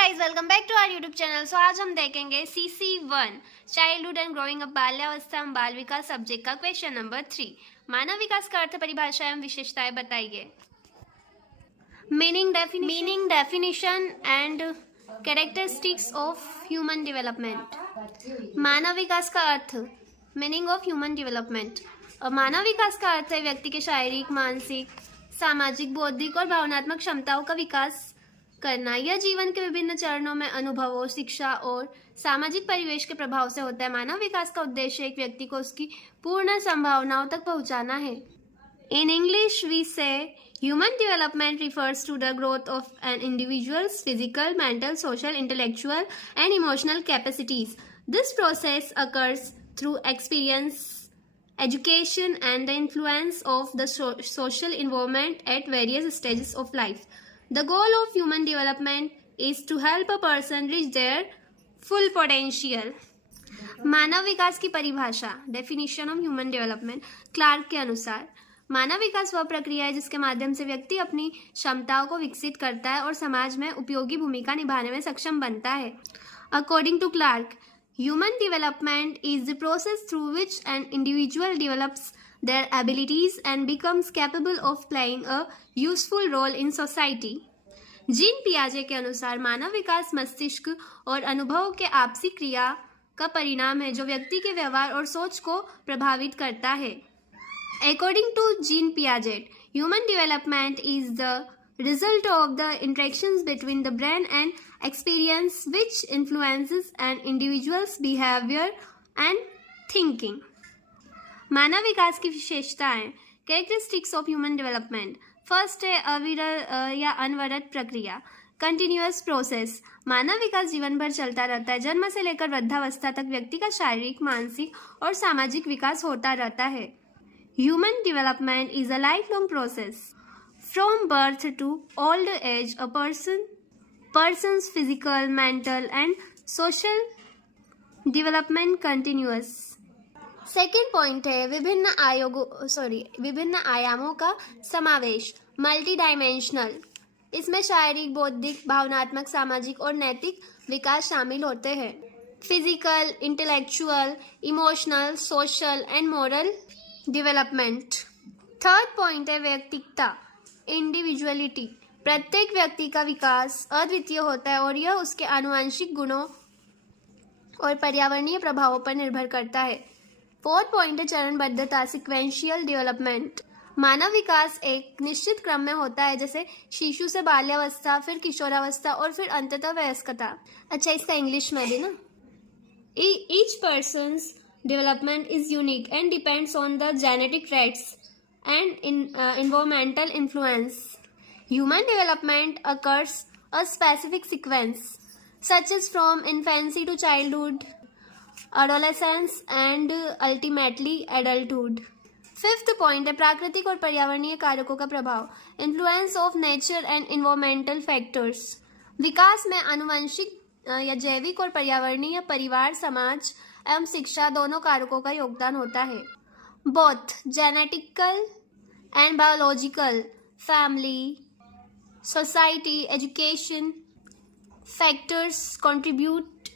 Guys, welcome back to our YouTube channel. So आज हम देखेंगे CC1 childhood and growing up बाल्यावस्था एवं बाल विकास सब्जेक्ट का क्वेश्चन नंबर 3। मानव विकास का अर्थ, परिभाषा एवं विशेषताएं बताइए। Meaning, definition and characteristics of human development. मानव विकास का अर्थ, मीनिंग ऑफ ह्यूमन डेवलपमेंट। मानव विकास का अर्थ है व्यक्ति के शारीरिक, मानसिक, सामाजिक, बौद्धिक और भावनात्मक क्षमताओं का विकास करना। यह जीवन के विभिन्न चरणों में अनुभवों, शिक्षा और सामाजिक परिवेश के प्रभाव से होता है। मानव विकास का उद्देश्य एक व्यक्ति को उसकी पूर्ण संभावनाओं तक पहुंचाना है। इन इंग्लिश वी से human development refers to the growth of an individual's physical, mental, social, intellectual and emotional capacities. This process occurs through experience, education and the influence of the social environment at various stages of life. The goal of human development is to help a person reach their full potential. मानव विकास की परिभाषा, definition of human development. Clark के अनुसार मानव विकास वह प्रक्रिया है जिसके माध्यम से व्यक्ति अपनी क्षमताओं को विकसित करता है और समाज में उपयोगी भूमिका निभाने में सक्षम बनता है। According to Clark, human development is the process through which an individual develops their abilities and becomes capable of playing a useful role in society. Jean पियाजे के अनुसार मानव विकास मस्तिष्क और अनुभवों के आपसी क्रिया का परिणाम है जो व्यक्ति के व्यवहार और सोच को प्रभावित करता है। According to Jean Piaget, human development is the result of the interactions between the brain and experience which influences an individual's behavior and thinking. मानव विकास की विशेषताएं, characteristics of human development. First है अविरल या अनवरत प्रक्रिया, कंटिन्यूअस प्रोसेस। मानव विकास जीवन भर चलता रहता है। जन्म से लेकर वृद्धावस्था तक व्यक्ति का शारीरिक, मानसिक और सामाजिक विकास होता रहता है। Human development is a life long process. From birth to old age, a person's physical, mental and social development continuous. Second point है विभिन्न आयामों का समावेश, मल्टी डायमेंशनल। इसमें शारीरिक, बौद्धिक, भावनात्मक, सामाजिक और नैतिक विकास शामिल होते हैं। Physical, intellectual, emotional, social and moral development. Third point है व्यक्तिकता, इंडिविजुअलिटी। प्रत्येक व्यक्ति का विकास अद्वितीय होता है और यह उसके आनुवंशिक गुणों और पर्यावरणीय प्रभावों पर निर्भर करता है। फोर्थ पॉइंट है चरणबद्धता, सिक्वेंशियल डेवलपमेंट। मानव विकास एक निश्चित क्रम में होता है, जैसे शिशु से बाल्यावस्था, फिर किशोरावस्था और फिर अंततः वयस्कता। अच्छा, इसका इंग्लिश में भी ना, each persons development is unique and depends on the genetic traits and environmental influence. Human development occurs a specific sequence, such as from infancy to childhood, adolescence and ultimately adulthood. Fifth point है प्राकृतिक और पर्यावरणीय कारकों का प्रभाव, influence of nature and environmental factors. विकास में आनुवंशिक या जैविक और पर्यावरणीय, परिवार, समाज एवं शिक्षा दोनों कारकों का योगदान होता है। Both genetical and biological, family, society, education factors contribute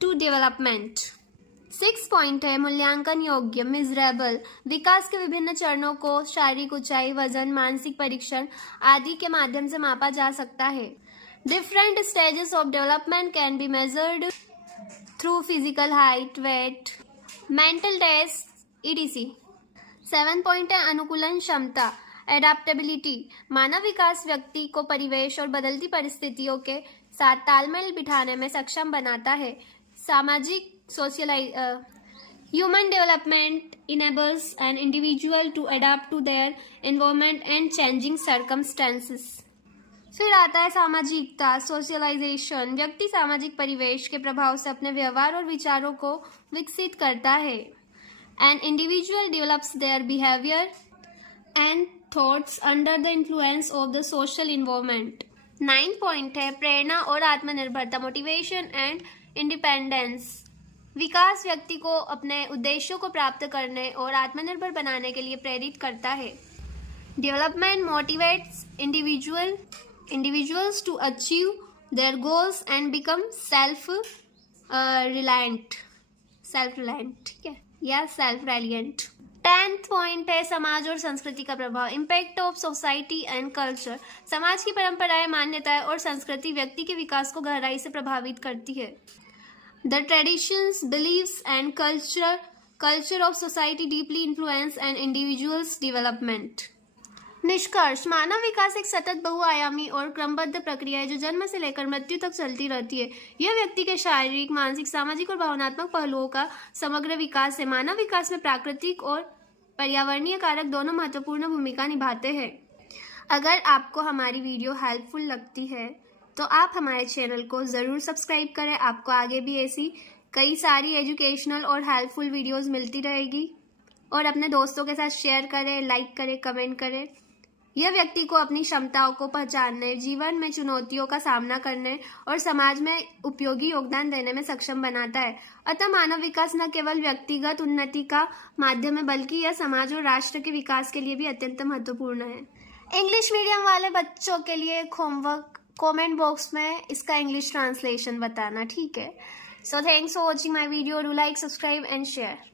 to development. 6 point है मूल्यांकन योग्य, मिजरेबल। विकास के विभिन्न चरणों को शारीरिक ऊंचाई, वजन, मानसिक परीक्षण आदि के माध्यम से मापा जा सकता है। Different stages of development can be measured through physical height, weight, mental tests, EDC। 7 point है अनुकूलन क्षमता, एडेप्टेबिलिटी। मानव विकास व्यक्ति को परिवेश और बदलती परिस्थितियों के साथ तालमेल बिठाने में सक्षम बनाता है। सामाजिक human development enables an individual to adapt to their environment and changing circumstances. फिर आता है सामाजिकता, सोशलाइजेशन। व्यक्ति सामाजिक परिवेश के प्रभाव से अपने व्यवहार और विचारों को विकसित करता है। An individual develops their behavior and thoughts under the influence of the social environment. 9 point है प्रेरणा और आत्मनिर्भरता, मोटिवेशन एंड इंडिपेंडेंस। विकास व्यक्ति को अपने उद्देश्यों को प्राप्त करने और आत्मनिर्भर बनाने के लिए प्रेरित करता है। Development motivates individuals to achieve their goals and become self-reliant, ठीक है, या self-reliant. 10th पॉइंट है समाज और संस्कृति का प्रभाव. Impact of society and culture. समाज की परंपराएं, मान्यताएं और संस्कृति व्यक्ति के विकास को गहराई से प्रभावित करती है. The traditions, beliefs and culture of society deeply influence and individuals development. निष्कर्ष. मानव विकास एक सतत, बहुआयामी और क्रमबद्ध प्रक्रिया है जो जन्म से लेकर मृत्यु तक चलती रहती है. यह व्यक्ति के शारीरिक, मानसिक, सामाजिक और भावनात्मक पहलुओं का समग्र विकास है. मानव विकास में प्राकृतिक और पर्यावरणीय कारक दोनों महत्वपूर्ण भूमिका निभाते हैं. अगर आपको हमारी वीडियो हेल्पफुल लगती है तो आप हमारे चैनल को ज़रूर सब्सक्राइब करें. आपको आगे भी ऐसी कई सारी एजुकेशनल और हेल्पफुल वीडियोज़ मिलती रहेगी. और अपने दोस्तों के साथ शेयर करें, लाइक करें, कमेंट करें. यह व्यक्ति को अपनी क्षमताओं को पहचानने, जीवन में चुनौतियों का सामना करने और समाज में उपयोगी योगदान देने में सक्षम बनाता है. अतः मानव विकास न केवल व्यक्तिगत उन्नति का माध्यम है बल्कि यह समाज और राष्ट्र के विकास के लिए भी अत्यंत महत्वपूर्ण है. इंग्लिश मीडियम वाले बच्चों के लिए होमवर्क कमेंट बॉक्स में इसका इंग्लिश ट्रांसलेशन बताना, ठीक है. So thanks for watching my video. Do like, subscribe and share.